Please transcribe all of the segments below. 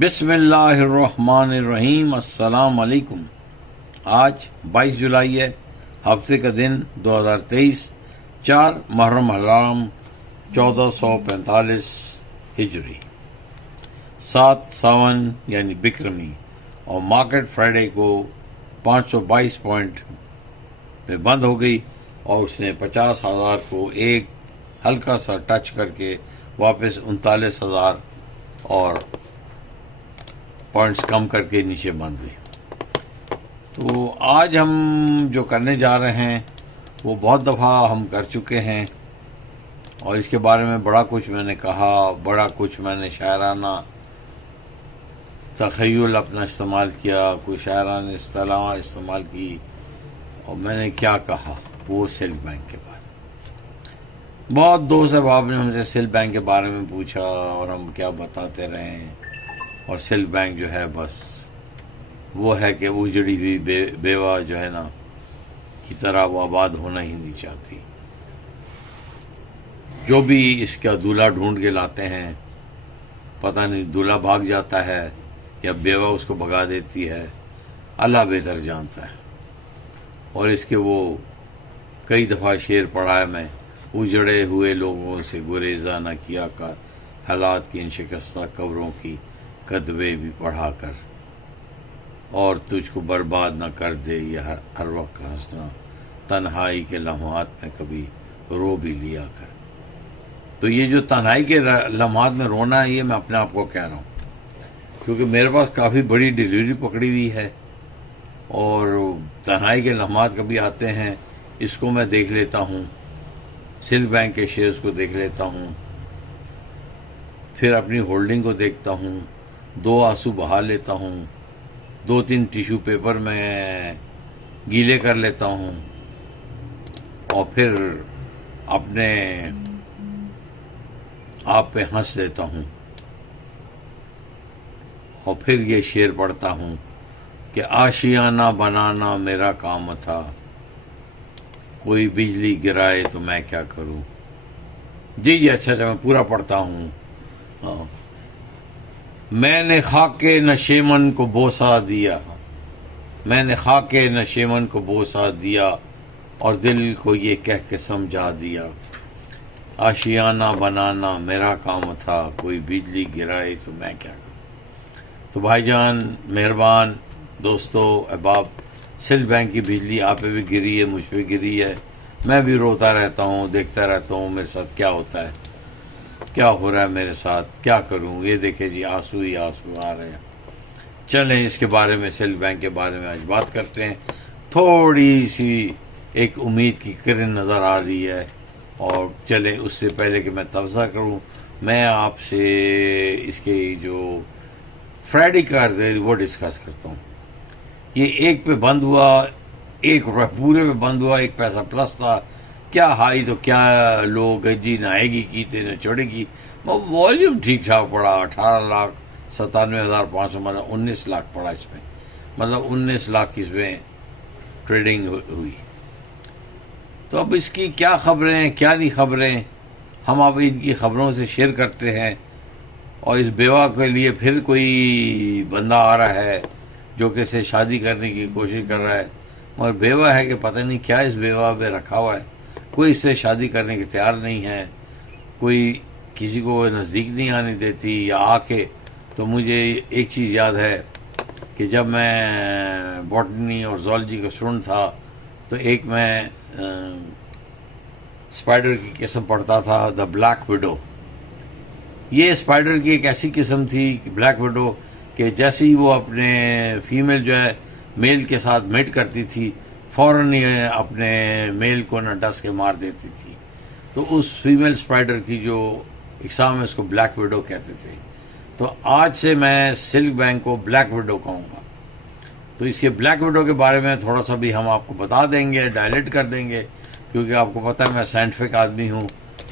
بسم اللہ الرحمن الرحیم۔ السلام علیکم۔ آج 22 جولائی ہے، ہفتے کا دن 2023، 4 محرم الحرام 1445 ہجری، 7 ساون یعنی بکرمی، اور مارکیٹ فرائیڈے کو 522 پوائنٹ میں بند ہو گئی اور اس نے 50,000 کو ایک ہلکا سا ٹچ کر کے واپس 39,000 اور پوائنٹس کم کر کے نیچے بند ہوئی۔ تو آج ہم جو کرنے جا رہے ہیں وہ بہت دفعہ ہم کر چکے ہیں، اور اس کے بارے میں بڑا کچھ میں نے کہا، بڑا کچھ میں نے شاعرانہ تخیل اپنا استعمال کیا، کوئی شاعرانہ اصطلاح استعمال کی، اور میں نے کیا کہا وہ سلک بینک کے بارے میں۔ بہت دوست احباب نے ہم سے سلک بینک کے بارے میں پوچھا اور ہم کیا بتاتے رہے ہیں، اور سلک بینک جو ہے بس وہ ہے کہ اجڑی ہوئی بیوہ جو ہے نا کی طرح وہ آباد ہونا ہی نہیں چاہتی۔ جو بھی اس کا دولہا ڈھونڈ کے لاتے ہیں، پتہ نہیں دولہا بھاگ جاتا ہے یا بیوہ اس کو بھگا دیتی ہے، اللہ بہتر جانتا ہے۔ اور اس کے وہ کئی دفعہ شعر پڑھا ہے میں، اجڑے ہوئے لوگوں سے گریزہ نہ کیا کر، حالات کی ان شکستہ قبروں کی کدبے بھی پڑھا کر، اور تجھ کو برباد نہ کر دے یہ ہر وقت کا ہنسنا، تنہائی کے لمحات میں کبھی رو بھی لیا کر۔ تو یہ جو تنہائی کے لمحات میں رونا ہے، یہ میں اپنے آپ کو کہہ رہا ہوں، کیونکہ میرے پاس کافی بڑی ڈیلیوری پکڑی ہوئی ہے، اور تنہائی کے لمحات کبھی آتے ہیں، اس کو میں دیکھ لیتا ہوں، سلک بینک کے شیئرز کو دیکھ لیتا ہوں، پھر اپنی ہولڈنگ کو دیکھتا ہوں، 2 آنسو بہا لیتا ہوں، 2-3 ٹیشو پیپر میں گیلے کر لیتا ہوں، اور پھر اپنے آپ پہ ہنس لیتا ہوں، اور پھر یہ شعر پڑھتا ہوں کہ آشیانہ بنانا میرا کام تھا، کوئی بجلی گرائے تو میں کیا کروں۔ جی اچھا میں پورا پڑھتا ہوں۔ میں نے خاک نشیمن کو بوسہ دیا، میں نے خاک نشیمن کو بوسہ دیا، اور دل کو یہ کہہ کے سمجھا دیا، آشیانہ بنانا میرا کام تھا، کوئی بجلی گرائے تو میں کیا کروں۔ تو بھائی جان مہربان دوستو احباب، سلک بینک کی بجلی آپ پہ بھی گری ہے، مجھ پہ گری ہے، میں بھی روتا رہتا ہوں، دیکھتا رہتا ہوں میرے ساتھ کیا ہوتا ہے، کیا ہو رہا ہے میرے ساتھ، کیا کروں۔ یہ دیکھیں جی آنسو ہی آنسو آ رہے ہیں۔ چلیں اس کے بارے میں، سلک بینک کے بارے میں آج بات کرتے ہیں۔ تھوڑی سی ایک امید کی کرن نظر آ رہی ہے، اور چلیں اس سے پہلے کہ میں تبصرہ کروں، میں آپ سے اس کے جو فرائیڈے کا عرض ہے وہ ڈسکس کرتا ہوں۔ یہ ایک پہ بند ہوا، 1 روپے پورے پہ بند ہوا، 1 پیسہ پلس تھا، کیا ہائی تو کیا لوگ جی نہ آئے گی کی تھے نہ چڑھے گی، والیوم ٹھیک ٹھاک پڑا، 18,97,500 مطلب 19 لاکھ پڑا اس میں، مطلب 19 لاکھ اس میں ٹریڈنگ ہوئی۔ تو اب اس کی کیا خبریں کیا نہیں خبریں، ہم اب ان کی خبروں سے شیئر کرتے ہیں۔ اور اس بیوہ کے لیے پھر کوئی بندہ آ رہا ہے جو کہ اسے شادی کرنے کی کوشش کر رہا ہے، مگر بیوہ ہے کہ پتہ نہیں کیا اس بیوہ پہ رکھا ہوا ہے، کوئی اس سے شادی کرنے کے تیار نہیں ہے، کوئی کسی کو نزدیک نہیں آنے دیتی، یا آ کے تو مجھے ایک چیز یاد ہے کہ جب میں باٹنی اور زولوجی کا اسٹوڈنٹ تھا تو ایک میں اسپائڈر کی قسم پڑھتا تھا، دا بلیک وڈو۔ یہ اسپائڈر کی ایک ایسی قسم تھی کہ بلیک وڈو، کہ جیسے ہی وہ اپنے فیمیل جو ہے میل کے ساتھ میٹ کرتی تھی، فوراً یہ اپنے میل کو نہ ڈس کے مار دیتی تھی۔ تو اس فیمیل اسپائڈر کی جو اقسام ہے اس کو بلیک وڈو کہتے تھے۔ تو آج سے میں سلک بینک کو بلیک وڈو کہوں گا۔ تو اس کے بلیک وڈو کے بارے میں تھوڑا سا بھی ہم آپ کو بتا دیں گے، ڈائلیٹ کر دیں گے، کیونکہ آپ کو پتہ ہے میں سائنٹیفک آدمی ہوں،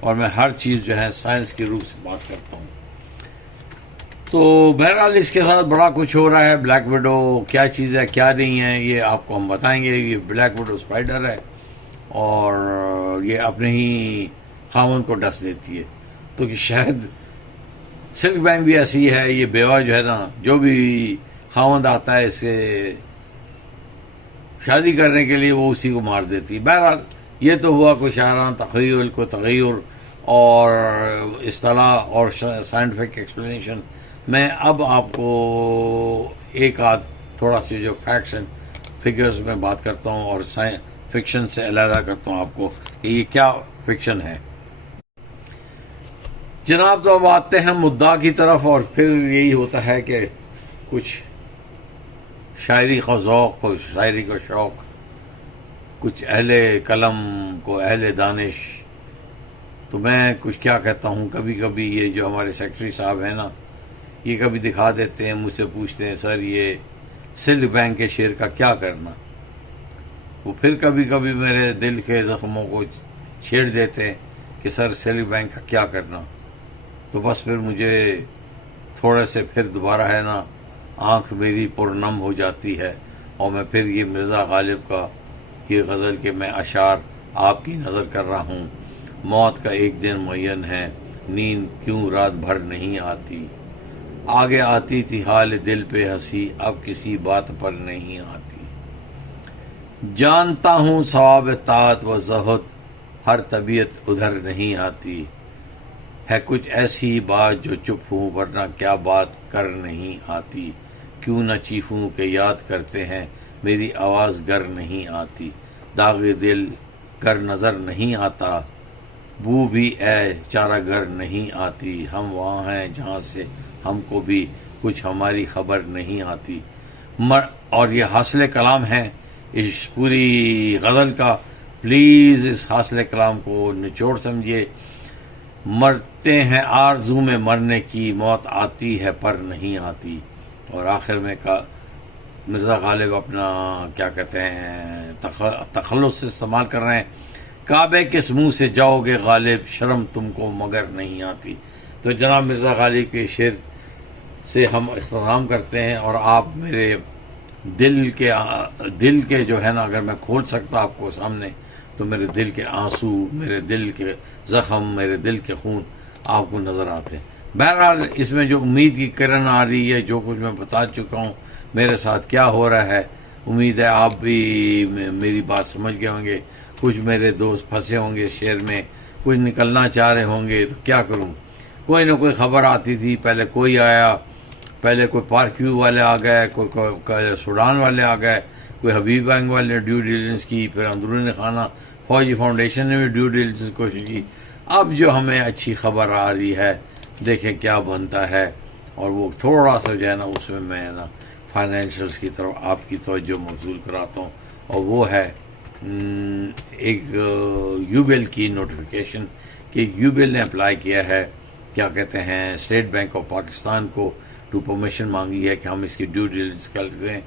اور میں ہر چیز جو ہے سائنس کے روپ سے بات کرتا ہوں۔ تو بہرحال اس کے ساتھ بڑا کچھ ہو رہا ہے۔ بلیک وڈو کیا چیز ہے کیا نہیں ہے یہ آپ کو ہم بتائیں گے۔ یہ بلیک وڈو اسپائڈر ہے، اور یہ اپنے ہی خاوند کو ڈس دیتی ہے، تو کہ شاید سلک بینک بھی ایسی ہے، یہ بیوہ جو ہے نا، جو بھی خاوند آتا ہے اس سے شادی کرنے کے لیے وہ اسی کو مار دیتی ہے۔ بہرحال یہ تو ہوا کوئی شاعرانہ تخیل کو تغیر اور اصطلاح اور سائنٹیفک ایکسپلینیشن۔ میں اب آپ کو ایک آدھ تھوڑا سی جو فیکٹس اینڈ فگرز میں بات کرتا ہوں اور فکشن سے علیحدہ کرتا ہوں آپ کو کہ یہ کیا فکشن ہے۔ جناب تو اب آتے ہیں مدعا کی طرف، اور پھر یہی ہوتا ہے کہ کچھ شاعری کا ذوق، کچھ شاعری کا شوق، کچھ اہل قلم کو اہل دانش، تو میں کچھ کیا کہتا ہوں، کبھی کبھی یہ جو ہمارے سیکرٹری صاحب ہیں نا، یہ کبھی دکھا دیتے ہیں، مجھ سے پوچھتے ہیں سر یہ سلک بینک کے شعر کا کیا کرنا، وہ پھر کبھی کبھی میرے دل کے زخموں کو چھیڑ دیتے ہیں کہ سر سلک بینک کا کیا کرنا، تو بس پھر مجھے تھوڑے سے پھر دوبارہ ہے نا آنکھ میری پرنم ہو جاتی ہے، اور میں پھر یہ مرزا غالب کا یہ غزل کہ میں اشعار آپ کی نظر کر رہا ہوں، موت کا ایک دن معین ہے، نیند کیوں رات بھر نہیں آتی، آگے آتی تھی حال دل پہ ہنسی، اب کسی بات پر نہیں آتی، جانتا ہوں ثواب طاعت و زہد، ہر طبیعت ادھر نہیں آتی، ہے کچھ ایسی بات جو چپ ہوں ورنہ کیا بات کر نہیں آتی، کیوں نہ چیخوں کہ یاد کرتے ہیں میری آواز گر نہیں آتی، داغ دل گر نظر نہیں آتا، بو بھی اے چارہ گر نہیں آتی، ہم وہاں ہیں جہاں سے ہم کو بھی کچھ ہماری خبر نہیں آتی، اور یہ حاصل کلام ہے اس پوری غزل کا، پلیز اس حاصل کلام کو نچوڑ سمجھیے، مرتے ہیں آرزو میں مرنے کی، موت آتی ہے پر نہیں آتی، اور آخر میں مرزا غالب اپنا کیا کہتے ہیں تخلص سے استعمال کر رہے ہیں، کعبے کس منہ سے جاؤ گے غالب، شرم تم کو مگر نہیں آتی۔ تو جناب مرزا غالب کے شعر سے ہم اختتام کرتے ہیں، اور آپ میرے دل کے جو ہے نا، اگر میں کھول سکتا آپ کو سامنے تو میرے دل کے آنسو، میرے دل کے زخم، میرے دل کے خون آپ کو نظر آتے ہیں۔ بہرحال اس میں جو امید کی کرن آ رہی ہے، جو کچھ میں بتا چکا ہوں میرے ساتھ کیا ہو رہا ہے، امید ہے آپ بھی میری بات سمجھ گئے ہوں گے، کچھ میرے دوست پھنسے ہوں گے شعر میں، کچھ نکلنا چاہ رہے ہوں گے، تو کیا کروں، کوئی نہ کوئی خبر آتی تھی، پہلے کوئی آیا، پہلے کوئی پارکیو والے آ گئے، کوئی سوڈان والے آ گئے، کوئی حبیب بینک والے نے ڈیو ڈیلیجنس کی، پھر اندرون خانہ فوجی فاؤنڈیشن نے بھی ڈیو ڈیلیجنس کی کوشش کی، اب جو ہمیں اچھی خبر آ رہی ہے دیکھیں کیا بنتا ہے، اور وہ تھوڑا سا جو ہے نا اس میں نا فائنینشلس کی طرف آپ کی توجہ مبذول کراتا ہوں، اور وہ ہے ایک یوبیل کی نوٹیفیکیشن کہ یوبیل نے اپلائی کیا ہے، کیا کہتے ہیں، اسٹیٹ بینک آف پاکستان کو ٹو پرمیشن مانگی ہے کہ ہم اس کی ڈیو ڈیلیجنس کر دیں،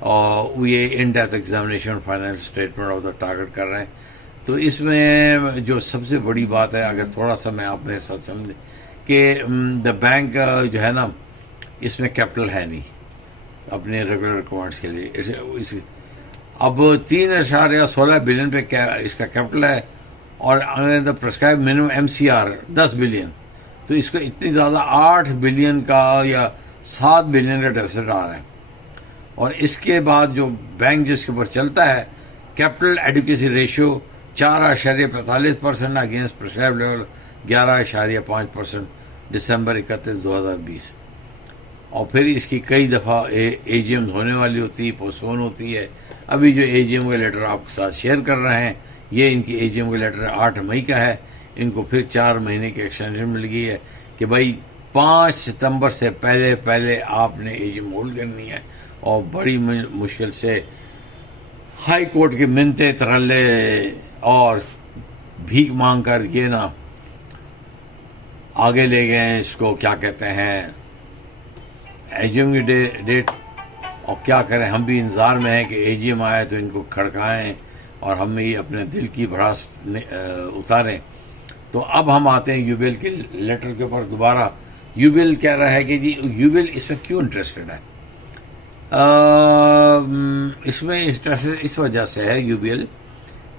اور یہ in depth examination financial statement of the target کر رہے ہیں۔ تو اس میں جو سب سے بڑی بات ہے، اگر تھوڑا سا میں آپ میرے ساتھ سمجھیں کہ دا بینک جو ہے نا اس میں کیپٹل ہے نہیں اپنے ریگولر ریکوائرمنٹس کے لیے، اب 3.16 بلین پہ اس کا کیپٹل ہے، اور دا پرسکرائب منیمم MCR 10 بلین، تو اس کو اتنی زیادہ 8 بلین کا یا 7 بلین کا ڈیفیسٹ آ رہا ہے، اور اس کے بعد جو بینک جس کے اوپر چلتا ہے capital adequacy ratio 4.45% against prescribe level 11.5% دسمبر 31 2020، اور پھر اس کی کئی دفعہ AGM ہونے والی ہوتی ہے، پوسٹ پون ہوتی ہے۔ ابھی جو AGM کا لیٹر آپ کے ساتھ شیئر کر رہے ہیں، یہ ان کی AGM کا لیٹر 8 مئی کا ہے، ان کو پھر 4 مہینے کی ایکسٹینشن مل گئی ہے کہ بھائی 5 ستمبر سے پہلے آپ نے AGM ہولڈ کرنی ہے، اور بڑی مشکل سے ہائی کورٹ کے منتے ترلے اور بھیک مانگ کر یہ نا آگے لے گئے ہیں اس کو، کیا کہتے ہیں، AGM کی ڈیٹ، اور کیا کریں، ہم بھی انتظار میں ہیں کہ AGM آئے تو ان کو کھڑکائیں اور ہم بھی اپنے دل کی بھڑاس اتاریں۔ تو اب ہم آتے ہیں یوبیل کے لیٹر کے اوپر دوبارہ۔ یوبیل کہہ رہا ہے کہ جی یوبیل اس میں کیوں انٹرسٹڈ ہے، اس میں انٹرسٹڈ اس وجہ سے ہے یوبیل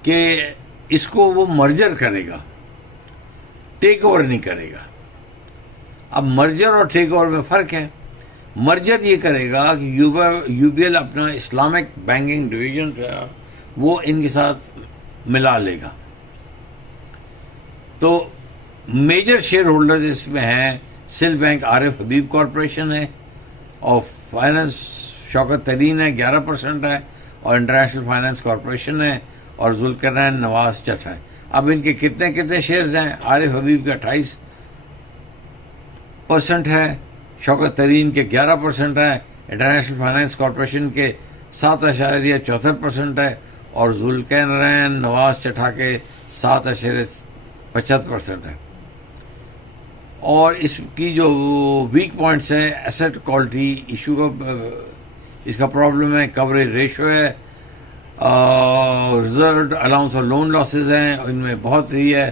کہ اس کو وہ مرجر کرے گا، ٹیک اوور نہیں کرے گا۔ اب مرجر اور ٹیک اوور میں فرق ہے. مرجر یہ کرے گا کہ یو بی ایل اپنا اسلامک بینکنگ ڈویژن تھا وہ ان کے ساتھ ملا لے گا. تو میجر شیئر ہولڈرز اس میں ہیں سل بینک عارف حبیب کارپوریشن ہے, اور فائنانس شوکت ترین ہے 11% ہے, اور انٹرنیشنل فائنانس کارپوریشن ہے, اور ذوالقرنین نواز جٹ ہے. اب ان کے کتنے شیئرز ہیں؟ عارف حبیب کے 28% ہے, شوکت ترین کے 11% ہے, انٹرنیشنل فائنانس کارپوریشن کے 7.74% ہے, اور ذوالقرنین نواز چٹھا کے 7.75% ہے. اور اس کی جو ویک پوائنٹس ہیں ایسٹ کوالٹی ایشو کا اس کا پرابلم ہے, کوریج ریشو ہے, ریزرو الاؤنس اور لون لاسز ہیں ان میں بہت ہی ہے,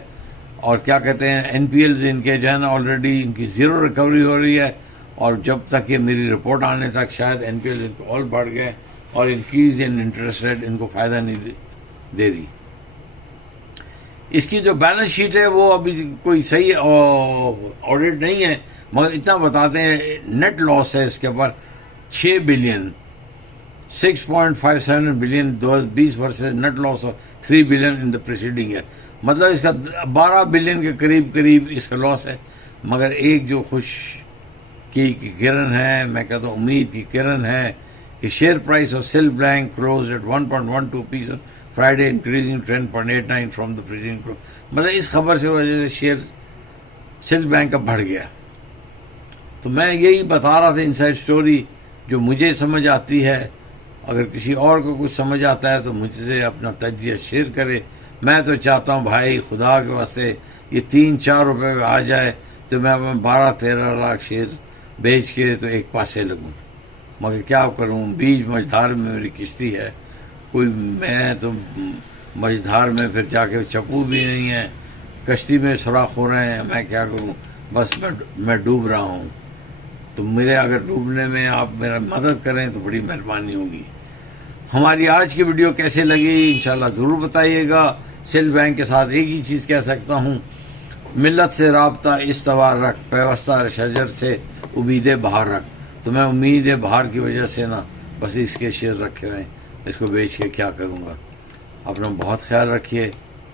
اور کیا کہتے ہیں این پی ایلز ان کے جو ہے نا آلریڈی ان کی زیرو ریکوری ہو رہی ہے, اور جب تک یہ میری رپورٹ آنے تک شاید این پی ایلز ان کو اور بڑھ گئے, اور increase in interest rate in کو فائدہ نہیں دے رہی. اس کی جو بیلنس شیٹ ہے وہ ابھی کوئی صحیح آڈٹ نہیں ہے, مگر اتنا بتاتے ہیں نیٹ لاس ہے اس کے اوپر 6 billion 6.57 billion 2020 versus net loss of 3 billion in the preceding year. مطلب اس کا 12 بلین کے قریب اس کا لاس ہے. مگر ایک جو خوش کی کرن ہے, میں کہتا ہوں امید کی کرن ہے, کہ شیئر پرائس آف سل bank close at 1.12 pence Friday increasing 10.89 from the preceding close. مطلب اس خبر سے وجہ سے شیئر سل بینک کا بڑھ گیا. تو میں یہی بتا رہا تھا انسائڈ اسٹوری جو مجھے سمجھ آتی ہے. اگر کسی اور کو کچھ سمجھ آتا ہے تو مجھ سے اپنا تجزیہ شیئر کرے. میں تو چاہتا ہوں بھائی خدا کے واسطے یہ 3-4 روپے پہ آ جائے تو میں 12-13 لاکھ شیئر بیچ کے تو ایک پاسے لگوں. مگر کیا کروں, بیچ مجھدار میں میری کشتی ہے, کوئی میں تو مجھدار میں پھر جا کے چپو بھی نہیں ہے, کشتی میں سوراخ ہو رہے ہیں, میں کیا کروں, بس میں ڈوب رہا ہوں. تو میرے اگر ڈوبنے میں آپ میرا مدد کریں تو بڑی مہربانی ہوگی. ہماری آج کی ویڈیو کیسے لگی انشاءاللہ ضرور بتائیے گا. سل بینک کے ساتھ ایک ہی چیز کہہ سکتا ہوں, ملت سے رابطہ استوار رکھ, پیوستہ شجر سے امید بہار رکھ. تو میں امید بہار کی وجہ سے نا بس اس کے شیئر رکھے ہوئے ہیں, اس کو بیچ کے کیا کروں گا. اپنا بہت خیال رکھیے,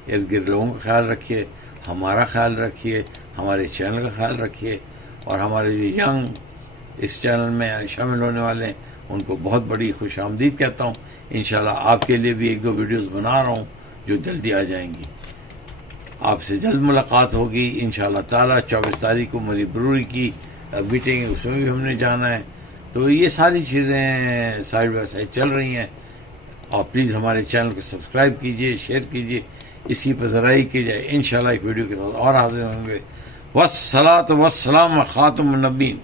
ارد گرد لوگوں کا خیال رکھیے, ہمارا خیال رکھیے, ہمارے چینل کا خیال رکھیے, اور ہمارے جو ینگ اس چینل میں شامل ہونے والے ہیں ان کو بہت بڑی خوش آمدید کہتا ہوں. انشاءاللہ آپ کے لیے بھی 1-2 ویڈیوز بنا رہا ہوں جو جلدی آ جائیں گی. آپ سے جلد ملاقات ہوگی انشاءاللہ تعالیٰ. 24 تاریخ کو میری بروری کی میٹنگ ہے, اس میں بھی ہم نے جانا ہے. تو یہ ساری چیزیں سائڈ بائی سائڈ چل رہی ہیں. اور پلیز ہمارے چینل کو سبسکرائب کیجئے, شیئر کیجئے, اسی پر ذرائع کی جائے. انشاءاللہ ایک ویڈیو کے ساتھ اور حاضر ہوں گے. والصلاۃ والسلام خاتم النبیین.